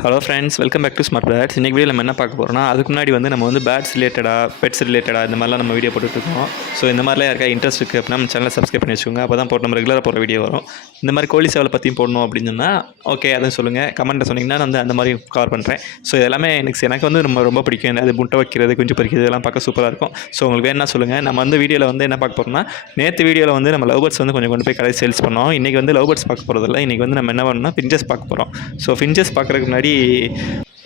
Hello friends, welcome back to smart pads. இன்றைக்கி video நம்ம என்ன பார்க்க போகிறோம்னா, அதுக்கு முன்னாடி வந்து நம்ம வந்து பேட்ஸ் ரிலேட்டடாக, பெட்ஸ் ரிலேட்டடாக இந்த மாதிரிலாம் நம்ம வீடியோ போட்டுட்ருக்கோம். ஸோ இந்த மாதிரிலாம் யாருக்கா இன்ட்ரெஸ்ட் இருக்குது அப்படின்னா நம்ம சேனலை சப்ஸ்கிரைப் பண்ணி வச்சுக்கோங்க. அப்போ தான் போட்டு நம்ம ரெகுலராக போகிற வீடியோ வரும். இந்த மாதிரி கோழி சேவலை பற்றியும் போடணும் அப்படின்னு சொன்னால் ஓகே, அதை சொல்லுங்கள். கமெண்ட்டில் சொன்னிங்கன்னா நான் வந்து அந்த மாதிரி கவர் பண்ணுறேன். ஸோ எல்லாமே எனக்கு வந்து ரொம்ப பிடிக்கும். அது முட்டை வைக்கிறது, குஞ்சு பறிக்கிறது இதெல்லாம் பார்க்க சூப்பராக இருக்கும். ஸோ உங்களுக்கு வேணா சொல்லுங்கள். நம்ம வந்து வீடியோவில் வந்து என்ன பார்க்க போகிறோம்னா, நேற்று வீடியோவில் வந்து நம்ம லவ் பேர்ட்ஸ் வந்து கொஞ்சம் கொண்டு போய் கடையில் சேல்ஸ் பண்ணோம். இன்றைக்கி வந்து லவ் பேர்ட்ஸ் பார்க்க போகிறதில்ல. இன்றைக்கி வந்து நம்ம என்ன பண்ணணும்னா ஃபின்ச்சஸ் பார்க்க போகிறோம். ஸோ ஃபின்ச்சஸ் பார்க்குறதுக்கு முன்னாடி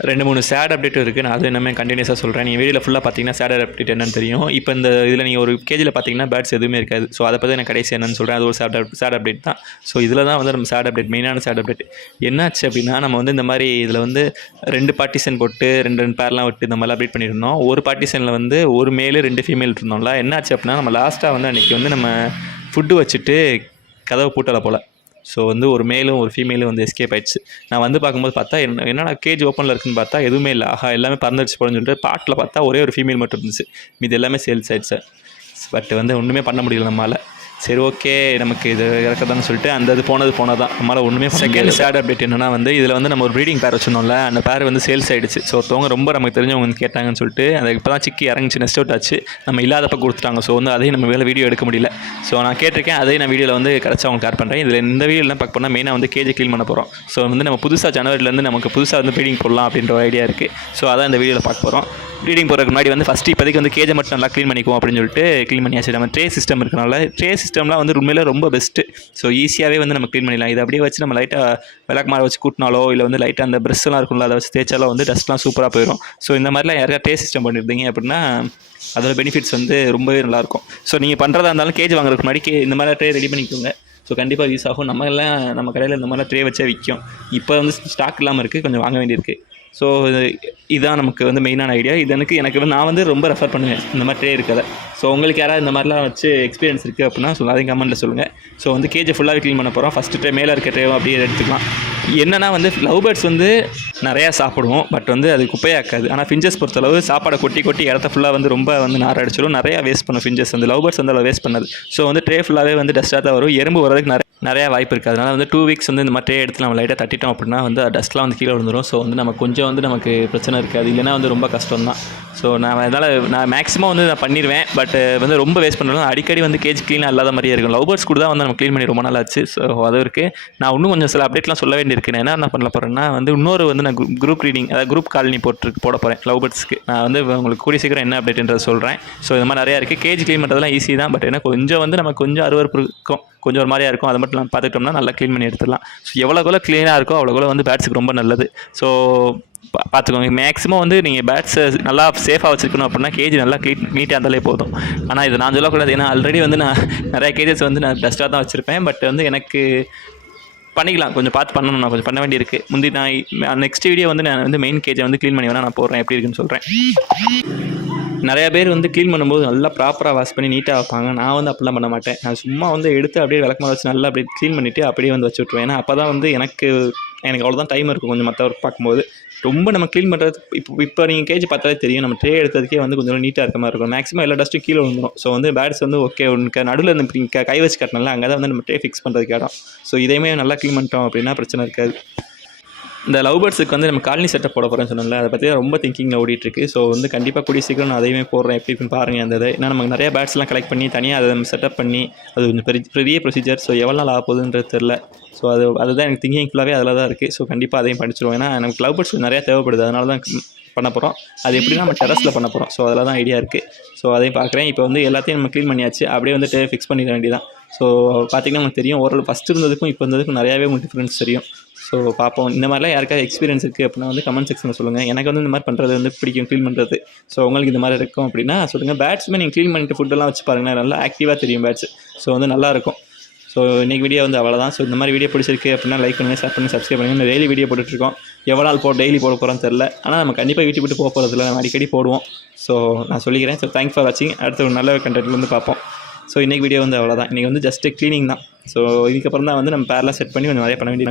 2-3 சேட் அப்டேட் இருக்குது. நான் அது என்னமே கண்டினியூஸாக சொல்கிறேன். நீங்கள் வீடியோவில் ஃபுல்லாக பார்த்தீங்கன்னா சேட் அப்டேட் என்னன்னு தெரியும். இப்போ இந்த இதில் நீங்கள் ஒரு கேஜியில் பார்த்தீங்கன்னா பேட்ஸ் எதுவுமே இருக்காது. ஸோ அதை பற்றி நான் கடைசி என்னன்னு சொல்கிறேன். அது ஒரு சேட் அப்டேட் தான். ஸோ இதில் தான் வந்து நம்ம சேட் அப்டேட், மெயினான சேட் அப்டேட் என்னாச்சு அப்படின்னா, நம்ம வந்து இந்த மாதிரி இதில் வந்து 2 பார்ட்டிஷன் போட்டு 2 பேர்லாம் விட்டு இந்த மாதிரிலாம் அப்டேட் பண்ணியிருந்தோம். ஒரு பார்ட்டிஷனில் வந்து ஒரு மேலு 2 ஃபீமேல் இருந்தோம்ல. என்னாச்சு அப்படின்னா, நம்ம லாஸ்ட்டாக வந்து அன்றைக்கி வந்து நம்ம ஃபுட்டு வச்சுட்டு கதவை பூட்டலை போல். ஸோ வந்து ஒரு மேலும் ஒரு ஃபீமேலும் வந்து எஸ்கேப் ஆயிடுச்சு. நான் வந்து பார்க்கும்போது பார்த்தா என்னடா கேஜ் ஓப்பனில் இருக்குன்னு பார்த்தா எதுவுமே இல்லை. எல்லாமே பறந்துடுச்சு போலன்னு சொல்லிட்டு பாட்டில் பார்த்தா ஒரே ஒரு ஃபீமேல் மட்டும் இருந்துச்சு. இது எல்லாமே சேல்ஸ் ஆயிடுச்சு. பட் வந்து ஒன்றுமே பண்ண முடியல நம்மளால். சரி ஓகே, நமக்கு இது இறக்கதான்னு சொல்லிட்டு அந்த இது போனது தான் நம்மளால் ஒன்றுமே. செகண்ட் சேட் அப்டேட் என்னென்னா வந்து இதில் வந்து நம்ம ஒரு ப்ரீடிங் பேர் வச்சுருந்தோம்ல, அந்த பேர் வந்து சேல்ஸ் ஆகிடுச்சு. ஸோ ஒருத்தவங்க ரொம்ப நமக்கு தெரிஞ்சவங்க வந்து கேட்டாங்கன்னு சொல்லிட்டு அந்த இப்போ தான் சிக்கி இறங்கிச்சு, நெஸ்ட் அவுட் ஆச்சு. நம்ம இல்லாதப்போ கொடுத்துட்டாங்க. ஸோ வந்து அதையும் நம்ம வேலை வீடியோ எடுக்க முடியல. ஸோ நான் கேட்டிருக்கேன், அதையும் நான் வீடியோவில் வந்து கிடச்சி அவங்க கேர் பண்ணுறேன். இதில் இந்த வீடியோலாம் பார்க்க போனால் மெயினாக வந்து கேஜி க்ளீன் பண்ண போகிறோம். ஸோ வந்து நம்ம புதுசாக ஜனவரிலேருந்து நமக்கு புதுசாக வந்து ப்ரீடிங் போடலாம் அப்படின்ற ஒரு ஐடியா இருக்குது. ஸோ அதான் இந்த வீடியோவில் பார்க்க போகிறோம். ப்ரீடிங் போகிறதுக்கு முன்னாடி வந்து ஃபஸ்ட்டு இப்போதைக்கு வந்து கேஜை மட்டும் நல்லா க்ளீன் பண்ணிக்குவோம் அப்படின்னு சொல்லிட்டு க்ளீன் பண்ணியாச்சு. நம்ம ட்ரே சிஸ்டம் இருக்கனால ட்ரே சிஸ்டம்லாம் வந்து உண்மையிலே ரொம்ப பெஸ்ட்டு. ஸோ ஈஸியாகவே வந்து நம்ம க்ளீன் பண்ணிடலாம். இதை அப்படியே வச்சு நம்ம லைட்டாக விளக்கு மாற வச்சு கூட்டினாலோ இல்லை வந்து லைட்டாக அந்த ப்ரெஷ்லாம் இருக்கும்ல, அதை வச்சு தேய்ச்சாலோ வந்து டஸ்ட்லாம் சூப்பராக போயிடும். ஸோ இந்த மாதிரிலாம் யாருக்கா ட்ரே சிஸ்டம் பண்ணியிருந்தீங்க அப்படின்னா அதோட பெனிஃபிட்ஸ் வந்து ரொம்பவே நல்லாயிருக்கும். ஸோ நீங்கள் பண்ணுறதா இருந்தாலும் கேஜ் வாங்குறதுக்கு முன்னாடி இந்த மாதிரி ட்ரே ரெடி பண்ணிக்கோங்க. ஸோ கண்டிப்பாக யூஸ் ஆகும். நம்ம கடையில் இந்த மாதிரிலாம் ட்ரே வச்சே விற்கும். இப்போ வந்து ஸ்டாக் இல்லாமல் இருக்குது, கொஞ்சம் வாங்க வேண்டியிருக்கு. ஸோ இதுதான் நமக்கு வந்து மெயினான ஐடியா. இது எனக்கு வந்து நான் வந்து ரொம்ப ரெஃபர் பண்ணுவேன் இந்த மாதிரி ட்ரே இருக்கிறத. ஸோ உங்களுக்கு யாராவது இந்த மாதிரிலாம் வச்சு எக்ஸ்பீரியன்ஸ் இருக்குது அப்படின்னா அதையும் கமெண்ட்டில் சொல்லுங்கள். ஸோ வந்து கேஜை ஃபுல்லாகவே க்ளீன் பண்ண போகிறோம். ஃபஸ்ட்டு ட்ரே மேலே இருக்க ட்ரேவும் அப்படியே எடுத்துக்கலாம். என்னென்னா வந்து லவ் பேர்ட்ஸ் வந்து நிறையா சாப்பிடுவோம், பட் வந்து அது குப்பையாக்காது. ஆனால் ஃபின்ச்சஸ் பொறுத்தளவு சாப்பாடை கொட்டி இடத்த ஃபுல்லாக வந்து ரொம்ப வந்து நார் அடிச்சிடும். நிறையா வேஸ்ட் பண்ணும் ஃபின்ச்சஸ். வந்து லவ் பேர்ட்ஸ் வந்து அதை வேஸ்ட் பண்ணாது. ஸோ வந்து ட்ரே ஃபுல்லாகவே வந்து டஸ்ட்டாக தான் வரும். எறும்பு வரதுக்கு நிறையா வாய்ப்பு இருக்குது. அதனால் வந்து 2 வீக்ஸ் வந்து இந்த மாதிரி ட்ரே எடுத்து நம்ம லைட்டாக தட்டிட்டோம் அப்படின்னா வந்து டஸ்ட்லாம் வந்து கீழே விழுந்துடும். ஸோ வந்து நம்ம கொஞ்சம் வந்து நமக்கு பிரச்சனை இருக்காது. இல்லைனா வந்து ரொம்ப கஷ்டம் தான். ஸோ நான் மேக்ஸிமம் வந்து நான் பண்ணிடுவேன். பட் வந்து ரொம்ப வேஸ்ட் பண்ணுறோம். அடிக்கடி வந்து கேஜ் க்ளீனாக இல்லாத மாதிரியே இருக்கும். லவ் பேர்ட்ஸ் கூட தான் வந்து நம்ம க்ளீன் பண்ணி ரொம்ப நாள் ஆச்சு. ஸோ அது இருக்குது. நான் இன்னும் கொஞ்சம் சில அப்டேட்லாம் சொல்ல வேண்டியிருக்கு. நான் என்ன பண்ண போகிறேன்னா வந்து இன்னொரு வந்து நான் குரூப் ரீடிங், அதாவது குரூப் காலனி போட போகிறேன் லவ் பேர்ட்ஸ்க்கு. நான் வந்து உங்களுக்கு கூடிய சீக்கிரம் என்ன அப்டேட்ன்றதை சொல்கிறேன். ஸோ இந்த மாதிரி நிறையா இருக்குது. கேஜ் க்ளீன் பண்ணுறதுலாம் ஈஸி தான். பட் ஏன்னா கொஞ்சம் வந்து நமக்கு கொஞ்சம் அருவருப்பு இருக்கும், கொஞ்சம் ஒரு மாதிரியாக இருக்கும். அதை மட்டும் நம்ம பார்த்துக்கிட்டோம்னா நல்லா க்ளீன் பண்ணி எடுத்துடலாம். ஸோ எவ்வளோக்குள்ள க்ளீனாக இருக்கோ அவ்வளோக்குள்ள வந்து பேட்ஸுக்கு ரொம்ப நல்லது. ஸோ பார்த்துக்கோங்க. மேக்ஸிமம் வந்து நீங்கள் பேட்ஸை நல்லா சேஃபாக வச்சுருக்கணும் அப்படின்னா கேஜி நல்லா நீட்டாக இருந்தாலே போதும். ஆனால் இது நான் சொல்லக்கூடாது. ஏன்னா ஆல்ரெடி வந்து நான் நிறையா கேஜஸ் வந்து நான் டஸ்ட்டாக தான் வச்சுருப்பேன். பட் வந்து எனக்கு பண்ணிக்கலாம், கொஞ்சம் பார்த்து பண்ணணும். நான் கொஞ்சம் பண்ண வேண்டியிருக்கு. நான் நெக்ஸ்ட் வீடியோ வந்து நான் வந்து மெயின் கேஜை வந்து க்ளீன் பண்ணி வேணால் நான் போடுறேன், எப்படி இருக்குன்னு சொல்கிறேன். நிறையா பேர் வந்து க்ளீன் பண்ணும்போது நல்லா ப்ராப்பராக வாஷ் பண்ணி நீட்டாக வைப்பாங்க. நான் வந்து அப்படிலாம் பண்ண மாட்டேன். நான் சும்மா வந்து எடுத்து அப்படியே விளக்கமாக வச்சு நல்லா அப்படியே க்ளீன் பண்ணிவிட்டு அப்படியே வந்து வச்சு விட்ருவேன். ஏன்னா அப்போ தான் வந்து எனக்கு அவ்வளோதான் டைம் இருக்கும். கொஞ்சம் மற்ற ஒர்க் பார்க்கும்போது ரொம்ப நம்ம க்ளீன் பண்ணுறது இப்போ நீங்கள் கேஜ் பார்த்தாலே தெரியும். நம்ம ட்ரே எடுத்ததுக்கே வந்து கொஞ்சம் நீட்டாக இருக்க மாதிரி இருக்கும். மேக்ஸிமம் எல்லா டஸ்ட்டும் கீழே வந்துடும். ஸோ வந்து பேட்ஸ் வந்து ஓகே உனக்கு நடுவில் இந்த கை வச்சு கட்டணும்ல, அங்கே தான் வந்து நம்ம ட்ரே ஃபிக்ஸ் பண்ணுறதுக்கு இடம். ஸோ இதையுமே நல்லா க்ளீன் பண்ணிட்டோம் அப்படின்னா பிரச்சனை இருக்காது. இந்த லவ் பேர்ட்ஸுக்கு வந்து நம்ம காலனி செட்டப் போட போகிறேன்னு சொன்னோம்ல, அதை பற்றி ரொம்ப திங்கிங்கில் ஓடிட்டுருக்கு. ஸோ வந்து கண்டிப்பாக கூடிய சீக்கிரம் நான் அதையுமே போடுறேன். எப்படி இருக்குன்னு பாருங்கள். அந்த இதை ஏன்னா நமக்கு நிறையா பேட்ஸ்லாம் கலெக்ட் பண்ணி தனியாக அதை நம்ம செட்டப் பண்ணி அது கொஞ்சம் பெரிய ப்ரொசீஜர். ஸோ எவ்வளோ நாள் ஆக போகுதுன்றது தெரில. ஸோ அதுதான் எனக்கு திங்கிங் ஃபுல்லாகவே அதில் தான் இருக்குது. ஸோ கண்டிப்பாக அதையும் படிச்சிருவோம். ஏன்னா நமக்கு லவ் பேர்ட்ஸ் நிறையா தேவைப்படுது. அதனால தான் பண்ண போகிறோம். அது எப்படின்னா நம்ம டெரஸில் பண்ண போகிறோம். ஸோ அதில் தான் ஐடியா இருக்குது. ஸோ அதையும் பார்க்குறேன். இப்போ வந்து எல்லாத்தையும் நம்ம க்ளீன் பண்ணியாச்சு. அப்படியே வந்து ஃபிக்ஸ் பண்ணிட வேண்டியதான். ஸோ பார்த்திங்கன்னா உங்களுக்கு தெரியும், ஓரளவு ஃபஸ்ட்டு இருந்ததுக்கும் இப்போ இருந்ததுக்கும் நிறையாவே உங்களுக்கு டிஃப்ரென்ஸ் தெரியும். ஸோ பார்ப்போம். இந்த மாதிரிலாம் யாருக்காவது எக்ஸ்பீரியன்ஸ் இருக்குது அப்படின்னா வந்து கமெண்ட் செக்ஷனில் சொல்லுங்கள். எனக்கு வந்து இந்த மாதிரி பண்ணுறது வந்து பிடிக்கும், க்ளீன் பண்ணுறது. ஸோ உங்களுக்கு இந்த மாதிரி இருக்கும் அப்படின்னா சொல்லுங்கள். பேட்ஸுமே நீங்கள் க்ளீன் பண்ணிட்டு ஃபுட்டெல்லாம் வச்சு பாருங்கள், நல்லா ஆக்டிவாக தெரியும் பேட்ஸ். ஸோ வந்து நல்லாயிருக்கும். ஸோ இன்றைக்கி வீடியோ வந்து அவ்வளோதான். ஸோ இந்த மாதிரி வீடியோ பிடிச்சிருக்கு அப்படின்னா லைக் பண்ணுங்கள், ஷேர் பண்ணி சப்ஸ்கிரைப் பண்ணுங்கள். இந்த டெய்லி வீடியோ போட்டுட்ருக்கோம். எவ்வளோ நாள் டெய்லி போட போகிறோன்னு தெரில. ஆனால் நம்ம கண்டிப்பாக வீட்டு விட்டு போக போகிறதில்ல, நம்ம அடிக்கடி போடுவோம். ஸோ நான் சொல்லிக்கிறேன். ஸோ தேங்க்ஸ் ஃபார் வாட்சிங். அடுத்த ஒரு நல்ல கண்டென்ட்ல வந்து பார்ப்போம். ஸோ இன்றைக்கி வீடியோ வந்து அவ்வளோதான். இன்றைக்கி வந்து ஜஸ்ட்டு க்ளீனிங் தான். ஸோ இதுக்கப்புறம் தான் வந்து நம்ம பேர்லாம் செட் பண்ணி கொஞ்சம் நிறைய பண்ண வேண்டியது.